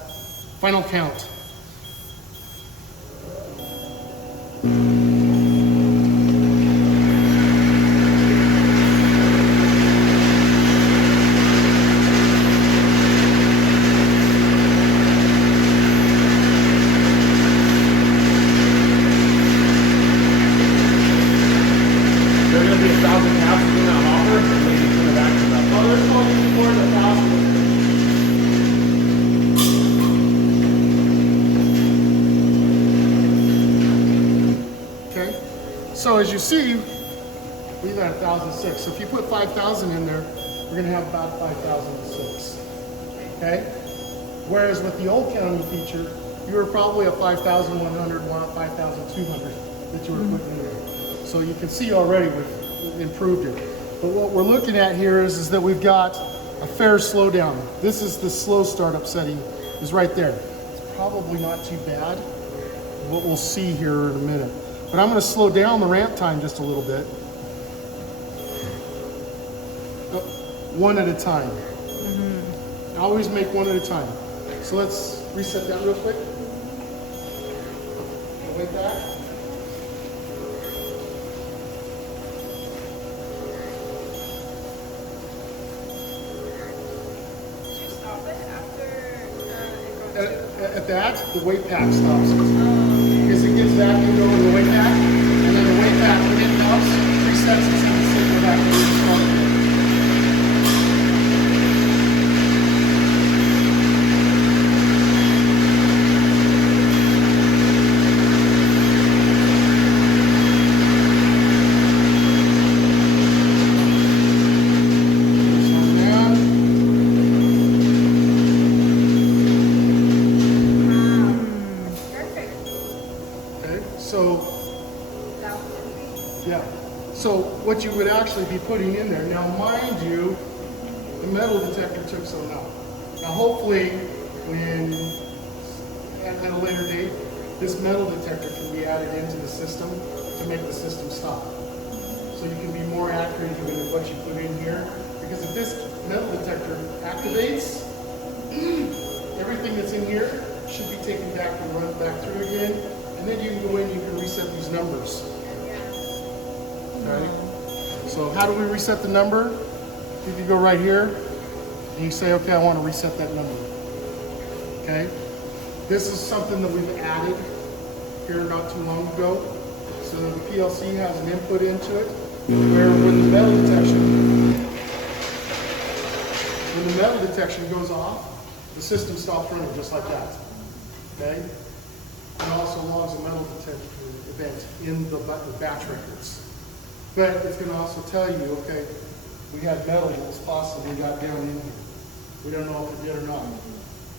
final count. There are going to be 1,000 capsules in that hopper, and maybe turn it back to that. Oh, there's probably more than 1,000. Okay, so as you see, we've got 1,006. So if you put 5,000 in there, we're gonna have about 5,006. Okay, whereas with the old counting feature, you were probably at 5,100, 5,200 that you were putting in there. So you can see already we've improved it. But what we're looking at here is that we've got a fair slowdown. This is the slow startup setting, is right there. It's probably not too bad. What we'll see here in a minute. But I'm going to slow down the ramp time just a little bit. One at a time. I always make one at a time. So let's reset that real quick. Like that. Did you stop it after it goes At that, the weight pack stops it. Because it gets back into the weight pack, and then the weight pack, when it dumps, resets and sends it back to the start. actually be putting in there. Now, mind you, the metal detector took some out. Now, hopefully, when at a later date, this metal detector can be added into the system to make the system stop. So you can be more accurate even in what you put in here. Because if this metal detector activates, everything that's in here should be taken back and run back through again. And then you can go in, you can reset these numbers. Okay? So how do we reset the number? You can go right here and you say, okay, I want to reset that number. Okay? This is something that we've added here not too long ago. So the PLC has an input into it where when the metal detection goes off, the system stops running just like that. Okay? It also logs a metal detection event in the batch records. But it's going to also tell you, okay, we had metal that was possibly got down in here. We don't know if it did or not.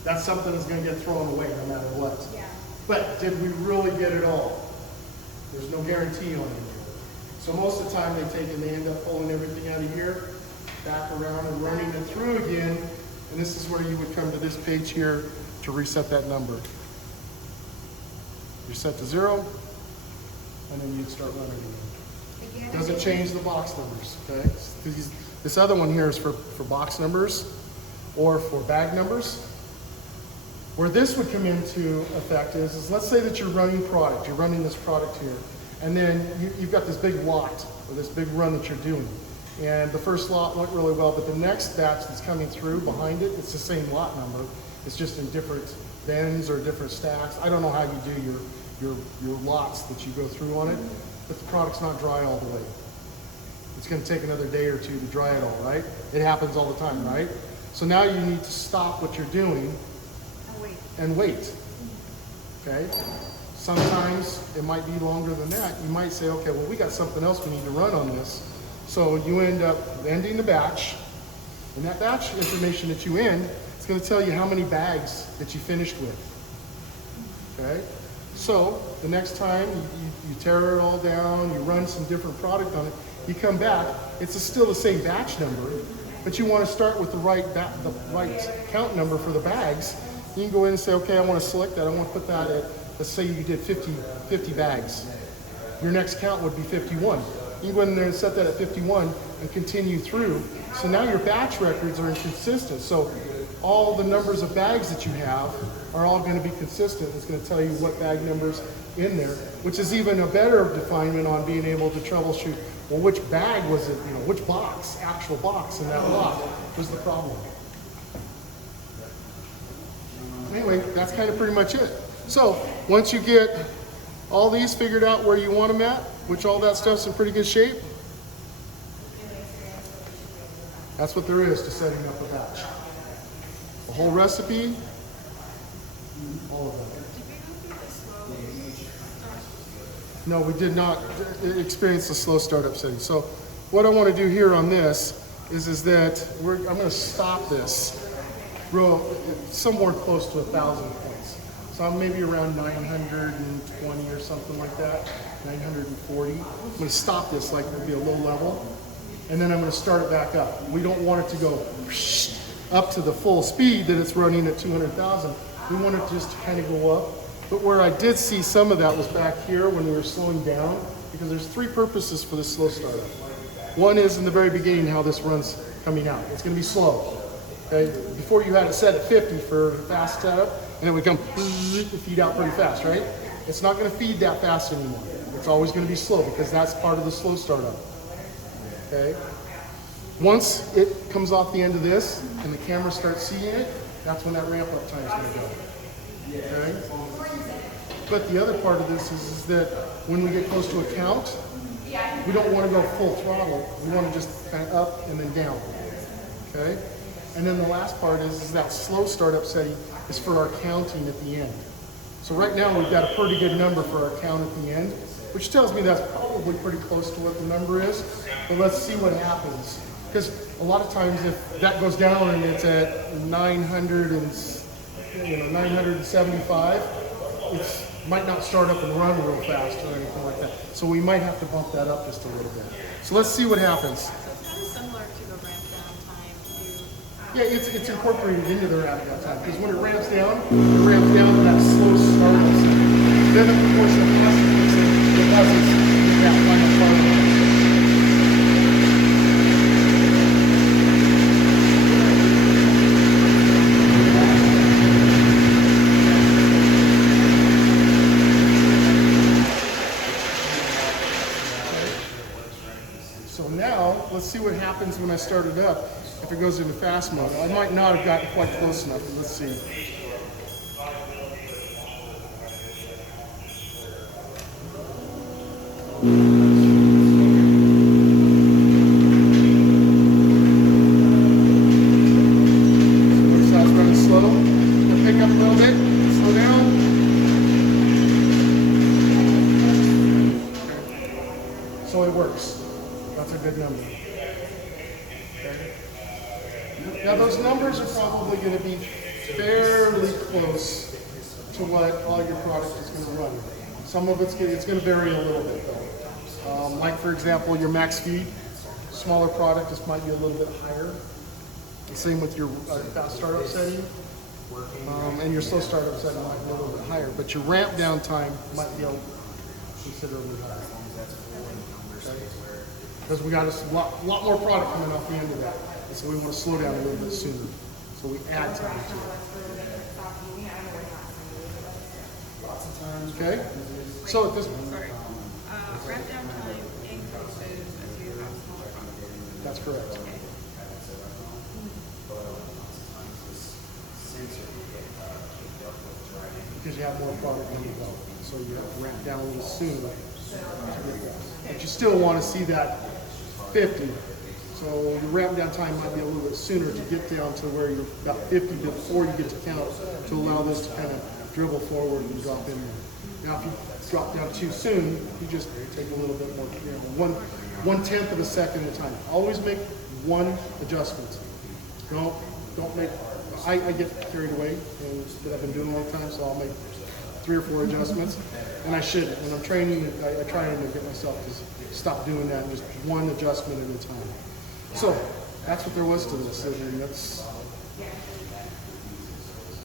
That's something that's going to get thrown away no matter what. Yeah. But did we really get it all? There's no guarantee on it. So most of the time they take and they end up pulling everything out of here, back around and running it through again. And this is where you would come to this page here to reset that number. Reset to 0, and then you'd start running again. Doesn't change the box numbers, okay? This other one here is for box numbers or for bag numbers. Where this would come into effect is let's say that you're running product, you're running this product here, and then you've got this big lot or this big run that you're doing. And the first lot went really well, but the next batch that's coming through behind it, it's the same lot number. It's just in different bins or different stacks. I don't know how you do your lots that you go through on it, but the product's not dry all the way. It's going to take another day or two to dry it all, right? It happens all the time, right? So now you need to stop what you're doing and wait. Okay? Sometimes it might be longer than that. You might say, okay, well, we got something else we need to run on this. So you end up ending the batch, and that batch information that you end, it's going to tell you how many bags that you finished with. Okay? So the next time you tear it all down, you run some different product on it, you come back, it's still the same batch number, but you want to start with the right count number for the bags. You can go in and say, okay, I want to select that. I want to put that at, let's say you did 50 bags. Your next count would be 51. You can go in there and set that at 51 and continue through. So now your batch records are inconsistent. So all the numbers of bags that you have are all going to be consistent. It's going to tell you what bag number's in there, which is even a better definement on being able to troubleshoot, well, which bag was it, which box, actual box in that lot was the problem. Anyway, that's kind of pretty much it. So once you get all these figured out where you want them at, which all that stuff's in pretty good shape, that's what there is to setting up a batch. The whole recipe, all of that. No, we did not experience the slow startup setting. So what I want to do here on this is that I'm going to stop this somewhere close to 1,000 points. So I'm maybe around 920 or something like that, 940. I'm going to stop this like it'll be a low level, and then I'm going to start it back up. We don't want it to go up to the full speed that it's running at 200,000. We want it just to kind of go up. But where I did see some of that was back here when we were slowing down, because there's three purposes for this slow startup. One is in the very beginning how this run's coming out. It's going to be slow. Okay? Before you had it set at 50 for fast setup, and it would come feed out pretty fast, right? It's not going to feed that fast anymore. It's always going to be slow because that's part of the slow startup. Okay? Once it comes off the end of this and the camera starts seeing it, that's when that ramp up time is going to go. Okay? But the other part of this is that when we get close to a count, we don't want to go full throttle. We want to just kind of up and then down. Okay? And then the last part is that slow startup setting is for our counting at the end. So right now we've got a pretty good number for our count at the end, which tells me that's probably pretty close to what the number is. But let's see what happens. Because a lot of times if that goes down and it's at 975, might not start up and run real fast or anything like that. So we might have to bump that up just a little bit. So let's see what happens. So it's kind of similar to the ramp down time. Yeah, it's incorporated into the ramp down time because when it ramps down to that slow startup second. Then the proportion of plastic kicks in, it causes that final part. So now, let's see what happens when I start it up. If it goes into fast mode, I might not have gotten quite close enough. Let's see. Looks like it's running slow. I'll pick up a little bit, slow down. So it works. That's a good number. Okay. Now those numbers are probably going to be fairly close to what all your product is going to run. Some of it's going to vary a little bit though. Like for example, your max speed, smaller product, this might be a little bit higher. The same with your fast startup setting. And your slow startup setting might be a little bit higher, but your ramp down time might be considerably higher. Because we got a lot more product coming off the end of that. And so we want to slow down a little bit sooner. So we add time to it. Okay? So at this point, Sorry. Ramp down time increases as you have smaller products. that's correct. Because you have more product in development. So you have to ramp down a little sooner to get that. But you still want to see that 50. So your ramp down time might be a little bit sooner to get down to where you're about 50 before you get to count to allow this to kind of dribble forward and drop in there. Now if you drop down too soon, you just take a little bit more, one-tenth of a second at a time. Always make one adjustment. Don't make, I get carried away and that I've been doing a long time, so I'll make 3 or 4 adjustments. And I shouldn't. When I'm training, I try to get myself to stop doing that and just one adjustment at a time. So that's what there was to this. And that's